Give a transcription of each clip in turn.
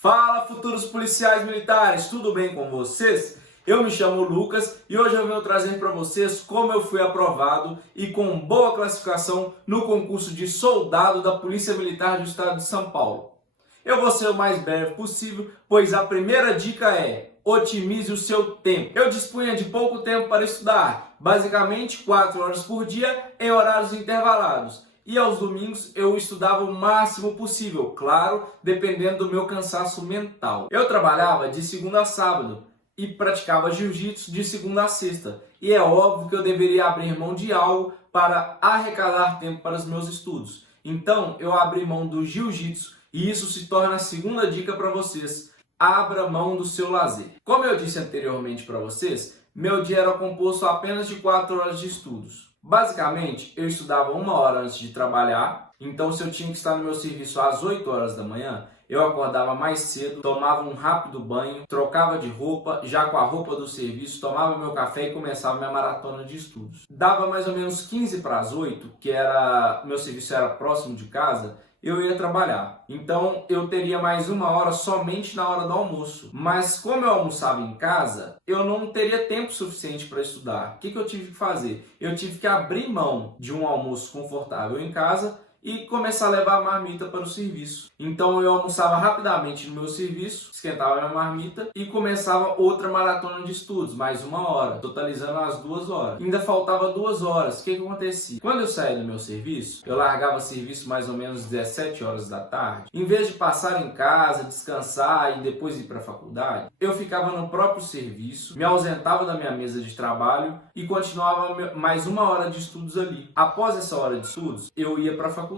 Fala, futuros policiais militares, tudo bem com vocês? Eu me chamo Lucas e hoje eu venho trazer para vocês como eu fui aprovado e com boa classificação no concurso de soldado da Polícia Militar do Estado de São Paulo. Eu vou ser o mais breve possível, pois a primeira dica é: otimize o seu tempo. Eu dispunha de pouco tempo para estudar, basicamente 4 horas por dia em horários intervalados. E aos domingos eu estudava o máximo possível, claro, dependendo do meu cansaço mental. Eu trabalhava de segunda a sábado e praticava jiu-jitsu de segunda a sexta. E é óbvio que eu deveria abrir mão de algo para arrecadar tempo para os meus estudos. Então eu abri mão do jiu-jitsu e isso se torna a segunda dica para vocês: abra mão do seu lazer. Como eu disse anteriormente para vocês, meu dia era composto apenas de 4 horas de estudos. Basicamente, eu estudava 1 hora antes de trabalhar, então se eu tinha que estar no meu serviço às 8 horas da manhã, eu acordava mais cedo, tomava um rápido banho, trocava de roupa, já com a roupa do serviço, tomava meu café e começava minha maratona de estudos. Dava mais ou menos 15 para as 8, meu serviço era próximo de casa, eu ia trabalhar. Então eu teria mais 1 hora somente na hora do almoço. Mas como eu almoçava em casa, eu não teria tempo suficiente para estudar. O que eu tive que fazer? Eu tive que abrir mão de um almoço confortável em casa e começar a levar a marmita para o serviço. Então eu almoçava rapidamente no meu serviço, esquentava a minha marmita e começava outra maratona de estudos, mais 1 hora, totalizando as 2 horas. Ainda faltava 2 horas. O que acontecia? Quando eu saía do meu serviço, eu largava serviço mais ou menos 17 horas da tarde. Em vez de passar em casa, descansar e depois ir para a faculdade, eu ficava no próprio serviço, me ausentava da minha mesa de trabalho e continuava mais 1 hora de estudos ali. Após essa hora de estudos, eu ia para a faculdade.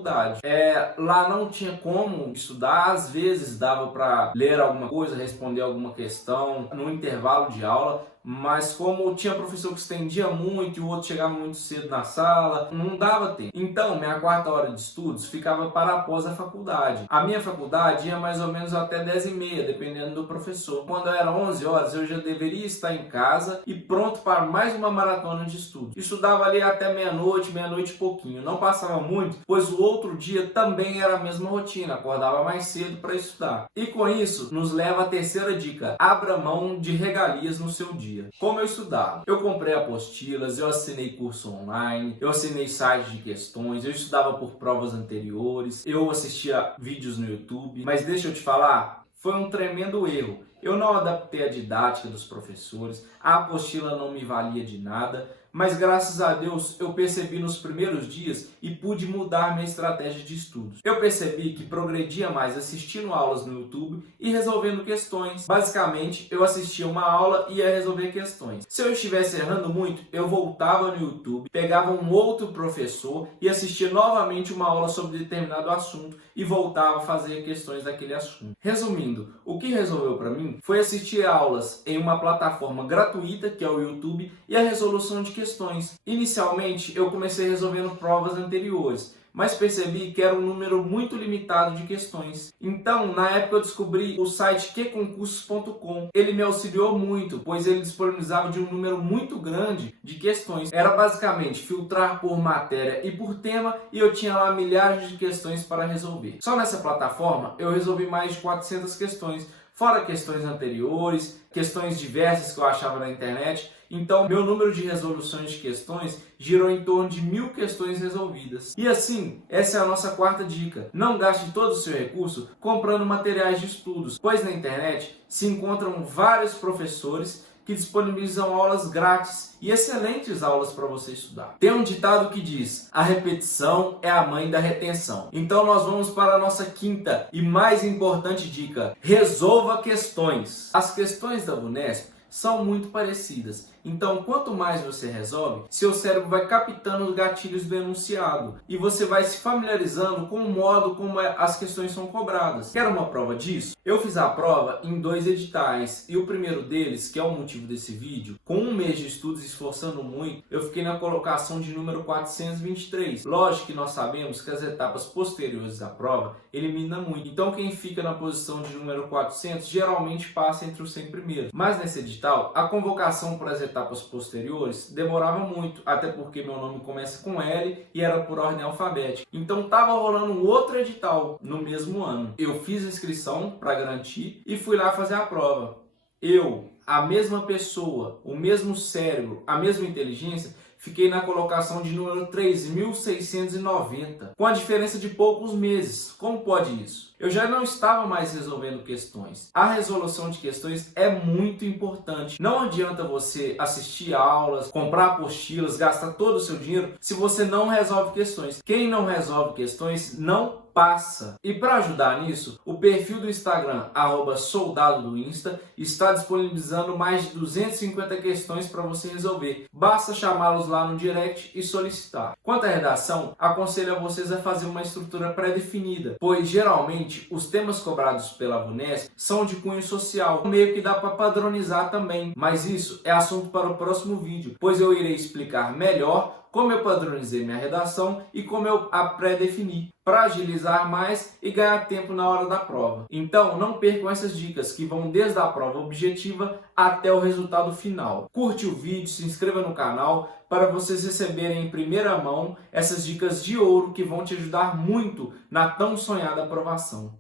Lá não tinha como estudar, às vezes dava para ler alguma coisa, responder alguma questão no intervalo de aula, mas como tinha professor que estendia muito e o outro chegava muito cedo na sala, não dava tempo. Então, minha 4 hora de estudos ficava para após a faculdade. A minha faculdade ia mais ou menos até 10h30, dependendo do professor. Quando era 11 horas, eu já deveria estar em casa e pronto para mais uma maratona de estudos. Estudava ali até meia-noite e pouquinho. Não passava muito, pois o outro dia também era a mesma rotina, acordava mais cedo para estudar. E com isso, nos leva à terceira dica: abra mão de regalias no seu dia. Como eu estudava? Eu comprei apostilas, eu assinei curso online, eu assinei sites de questões, eu estudava por provas anteriores, eu assistia vídeos no YouTube. Mas deixa eu te falar, foi um tremendo erro. Eu não adaptei a didática dos professores, a apostila não me valia de nada, mas graças a Deus eu percebi nos primeiros dias e pude mudar minha estratégia de estudos. Eu percebi que progredia mais assistindo aulas no YouTube e resolvendo questões. Basicamente, eu assistia uma aula e ia resolver questões. Se eu estivesse errando muito, eu voltava no YouTube, pegava um outro professor e assistia novamente uma aula sobre determinado assunto e voltava a fazer questões daquele assunto. Resumindo, o que resolveu para mim foi assistir aulas em uma plataforma gratuita, que é o YouTube, e a resolução de questões. Inicialmente, eu comecei resolvendo provas anteriores, mas percebi que era um número muito limitado de questões. Então, na época eu descobri o site qconcursos.com. Ele me auxiliou muito, pois ele disponibilizava de um número muito grande de questões. Era basicamente filtrar por matéria e por tema, e eu tinha lá milhares de questões para resolver. Só nessa plataforma eu resolvi mais de 400 questões, fora questões anteriores, questões diversas que eu achava na internet. Então, meu número de resoluções de questões girou em torno de 1000 questões resolvidas. E assim, essa é a nossa quarta dica: não gaste todo o seu recurso comprando materiais de estudos, pois na internet se encontram vários professores que disponibilizam aulas grátis e excelentes aulas para você estudar. Tem um ditado que diz: a repetição é a mãe da retenção. Então nós vamos para a nossa quinta e mais importante dica: resolva questões. As questões da Unesp são muito parecidas. Então, quanto mais você resolve, seu cérebro vai captando os gatilhos do enunciado e você vai se familiarizando com o modo como as questões são cobradas. Quer uma prova disso? Eu fiz a prova em 2 editais e o primeiro deles, que é o motivo desse vídeo, com 1 mês de estudos e esforçando muito, eu fiquei na colocação de número 423. Lógico que nós sabemos que as etapas posteriores da prova eliminam muito. Então, quem fica na posição de número 400 geralmente passa entre os 100 primeiros. Mas nesse edital edital, a convocação para as etapas posteriores demorava muito, até porque meu nome começa com L e era por ordem alfabética. Então estava rolando um outro edital no mesmo ano. Eu fiz a inscrição para garantir e fui lá fazer a prova. Eu, a mesma pessoa, o mesmo cérebro, a mesma inteligência, fiquei na colocação de número 3.690, com a diferença de poucos meses. Como pode isso? Eu já não estava mais resolvendo questões. A resolução de questões é muito importante. Não adianta você assistir aulas, comprar apostilas, gastar todo o seu dinheiro se você não resolve questões. Quem não resolve questões não passa. E para ajudar nisso, o perfil do Instagram, @soldado do Insta, está disponibilizando mais de 250 questões para você resolver. Basta chamá-los lá no direct e solicitar. Quanto à redação, aconselho a vocês a fazer uma estrutura pré-definida, pois geralmente os temas cobrados pela VUNESP são de cunho social, meio que dá para padronizar também, mas isso é assunto para o próximo vídeo, pois eu irei explicar melhor como eu padronizei minha redação e como eu a pré-defini, para agilizar mais e ganhar tempo na hora da prova. Então não percam essas dicas que vão desde a prova objetiva até o resultado final. Curte o vídeo, se inscreva no canal para vocês receberem em primeira mão essas dicas de ouro que vão te ajudar muito na tão sonhada aprovação.